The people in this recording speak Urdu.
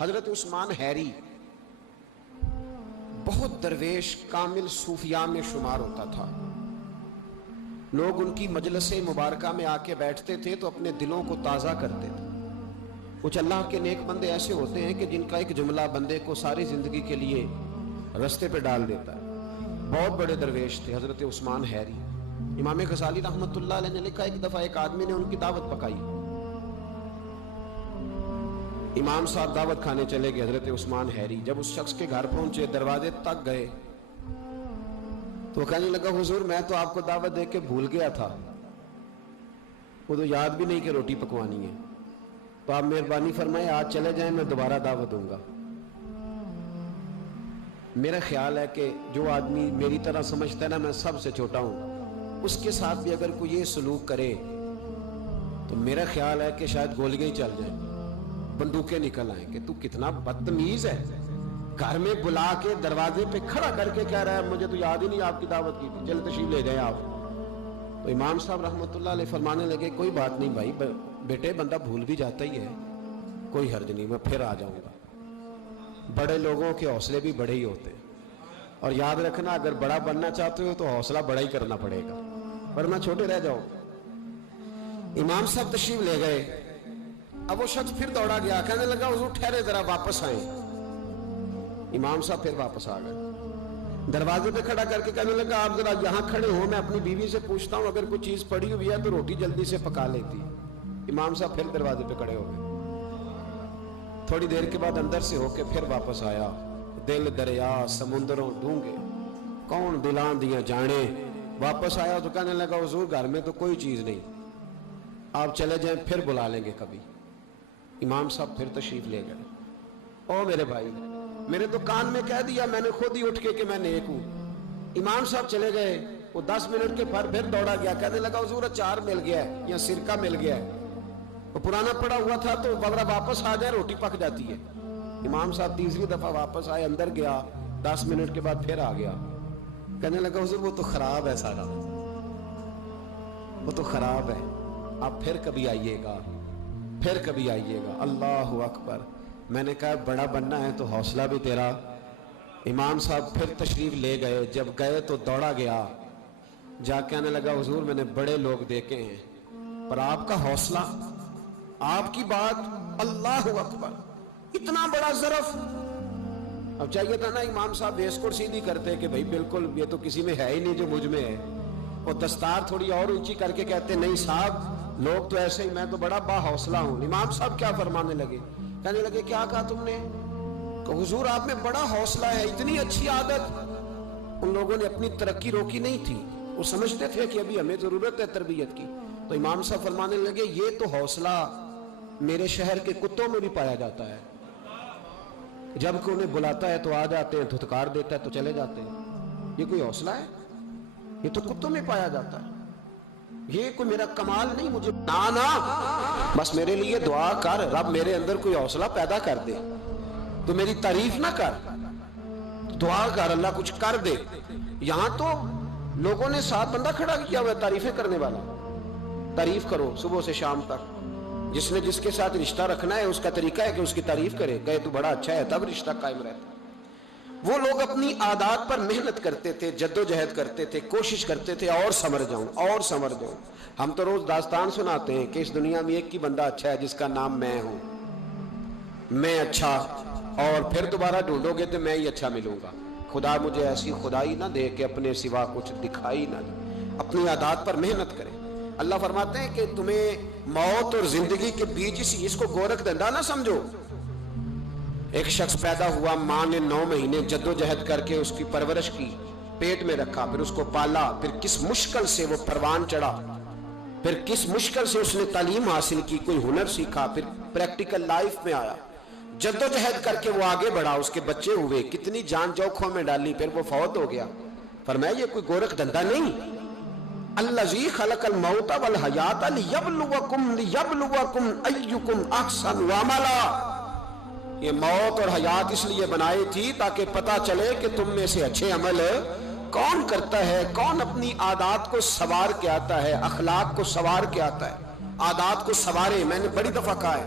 حضرت عثمان حیری بہت درویش کامل صوفیاء میں شمار ہوتا تھا. لوگ ان کی مجلس مبارکہ میں آ کے بیٹھتے تھے تو اپنے دلوں کو تازہ کرتے تھے. کچھ اللہ کے نیک بندے ایسے ہوتے ہیں کہ جن کا ایک جملہ بندے کو ساری زندگی کے لیے رستے پہ ڈال دیتا ہے. بہت بڑے درویش تھے حضرت عثمان حیری. امام غزالی رحمۃ اللہ علیہ نے لکھا ایک دفعہ ایک آدمی نے ان کی دعوت پکائی. امام صاحب دعوت کھانے چلے گئے. حضرت عثمان حیری جب اس شخص کے گھر پہنچے دروازے تک گئے تو وہ کہنے لگا حضور میں تو آپ کو دعوت دے کے بھول گیا تھا, وہ تو یاد بھی نہیں کہ روٹی پکوانی ہے, تو آپ مہربانی فرمائیں آج چلے جائیں, میں دوبارہ دعوت دوں گا. میرا خیال ہے کہ جو آدمی میری طرح سمجھتا ہے نا میں سب سے چھوٹا ہوں, اس کے ساتھ بھی اگر کوئی یہ سلوک کرے تو میرا خیال ہے کہ شاید گولیاں ہی چل جائیں, بندوقیں نکل آئیں کہ تو کتنا بدتمیز ہے. گھر میں بلا کے دروازے پہ کھڑا کر کے کہہ رہا ہے مجھے تو یاد ہی نہیں آپ کی دعوت کی تھی, چل تشریف لے جائیں آپ. تو امام صاحب رحمۃ اللہ علیہ فرمانے لگے کوئی بات نہیں بھائی, بیٹے بندہ بھول بھی جاتا ہی ہے, کوئی حرج نہیں, میں پھر آ جاؤں گا. بڑے لوگوں کے حوصلے بھی بڑے ہی ہوتے ہیں, اور یاد رکھنا اگر بڑا بننا چاہتے ہو تو حوصلہ بڑا ہی کرنا پڑے گا, ورنہ چھوٹے رہ جاؤ. امام صاحب تشریف لے گئے. اب وہ شخص پھر دوڑا گیا, کہنے لگا حضور ٹھہرے ذرا واپس آئیں. امام صاحب پھر واپس آ گئے. دروازے پہ کھڑا کر کے کہنے لگا آپ ذرا یہاں کھڑے ہو, میں اپنی بیوی سے پوچھتا ہوں اگر کوئی چیز پڑی ہوئی ہے تو روٹی جلدی سے پکا لیتی. امام صاحب پھر دروازے پہ کھڑے ہو گئے. تھوڑی دیر کے بعد اندر سے ہو کے پھر واپس آیا. دل دریا سمندروں ڈونگے کون دلان دیا جانے. واپس آیا تو کہنے لگا حضور گھر میں تو کوئی چیز نہیں, آپ چلے جائیں پھر بلا لیں گے کبھی. امام صاحب پھر تشریف لے گئے. او میرے بھائی, میرے تو کان میں کہہ دیا میں نے خود ہی اٹھ کے کہ میں نیک ہوں. امام صاحب چلے گئے. وہ 10 منٹ کے بعد پھر دوڑا گیا, کہنے لگا حضور اچار مل گیا ہے یا سرکہ مل گیا ہے, وہ پرانا پڑا ہوا تھا تو وغیرہ واپس آ جائے روٹی پک جاتی ہے. امام صاحب تیسری دفعہ واپس آئے, اندر گیا, 10 منٹ کے بعد پھر آ گیا. کہنے لگا حضور وہ تو خراب ہے سارا, وہ تو خراب ہے, آپ پھر کبھی آئیے گا, پھر کبھی آئیے گا. اللہ اکبر. میں نے کہا بڑا بننا ہے تو حوصلہ بھی تیرا. امام صاحب پھر تشریف لے گئے. جب گئے تو دوڑا گیا, جا کہنے لگا حضور میں نے بڑے لوگ دیکھے ہیں پر آپ کا حوصلہ, آپ کی بات, اللہ اکبر, اتنا بڑا ظرف. اب چاہیے تھا نا امام صاحب بیس کو سیدھی کرتے کہ بھائی بالکل یہ تو کسی میں ہے ہی نہیں جو مجھ میں ہے, اور دستار تھوڑی اور اونچی کر کے کہتے نہیں صاحب لوگ تو ایسے ہی, میں تو بڑا با حوصلہ ہوں. امام صاحب کیا فرمانے لگے, کہنے لگے کیا کہا تم نے, کہ حضور آپ میں بڑا حوصلہ ہے, اتنی اچھی عادت. ان لوگوں نے اپنی ترقی روکی نہیں تھی, وہ سمجھتے تھے کہ ابھی ہمیں ضرورت ہے تربیت کی. تو امام صاحب فرمانے لگے یہ تو حوصلہ میرے شہر کے کتوں میں بھی پایا جاتا ہے, جب کہ انہیں بلاتا ہے تو آ جاتے ہیں, دھتکار دیتا ہے تو چلے جاتے ہیں. یہ کوئی حوصلہ ہے, یہ تو کتوں میں پایا جاتا ہے, یہ کوئی میرا کمال نہیں. مجھے نا بس میرے لیے دعا کر, رب میرے اندر کوئی حوصلہ پیدا کر دے. تو میری تعریف نہ کر, دعا کر اللہ کچھ کر دے. یہاں تو لوگوں نے 7 بندہ کھڑا کیا ہوا ہے تعریفیں کرنے والا. تعریف کرو صبح سے شام تک, جس نے جس کے ساتھ رشتہ رکھنا ہے اس کا طریقہ ہے کہ اس کی تعریف کرے, کہے تو بڑا اچھا ہے تب رشتہ قائم رہتا. وہ لوگ اپنی عادات پر محنت کرتے تھے, جدوجہد کرتے تھے, کوشش کرتے تھے اور سمر جاؤں اور سمر جاؤں. ہم تو روز داستان سناتے ہیں کہ اس دنیا میں ایک ہی بندہ اچھا ہے جس کا نام میں ہوں, میں اچھا, اور پھر دوبارہ ڈھونڈو گے تو میں ہی اچھا ملوں گا. خدا مجھے ایسی خدائی نہ دے کہ اپنے سوا کچھ دکھائی نہ دے. اپنی عادات پر محنت کرے. اللہ فرماتے ہیں کہ تمہیں موت اور زندگی کے بیچ اس کو گورکھ دھندا نہ سمجھو. ایک شخص پیدا ہوا, ماں نے 9 مہینے جدوجہد کر کے اس کی پرورش کی, پیٹ میں رکھا, پھر اس کو پالا, پھر کس مشکل سے وہ پروان چڑھا, پھر کس مشکل سے اس نے تعلیم حاصل کی, کوئی ہنر سیکھا, پھر پریکٹیکل لائف میں آیا, جدوجہد کر کے وہ آگے بڑھا, اس کے بچے ہوئے, کتنی جان جوکھوں میں ڈالی, پھر وہ فوت ہو گیا. فرمایا یہ کوئی گورکھ دھندا نہیں. الذی خلق الموت والحیات لیبلوکم ایکم احسن عملا. یہ موت اور حیات اس لیے بنائی تھی تاکہ پتا چلے کہ تم میں سے اچھے عمل کون کرتا ہے, کون اپنی عادات کو سوار کے آتا ہے, اخلاق کو سوار کے آتا ہے. عادات کو سوارے, میں نے بڑی دفعہ کہا ہے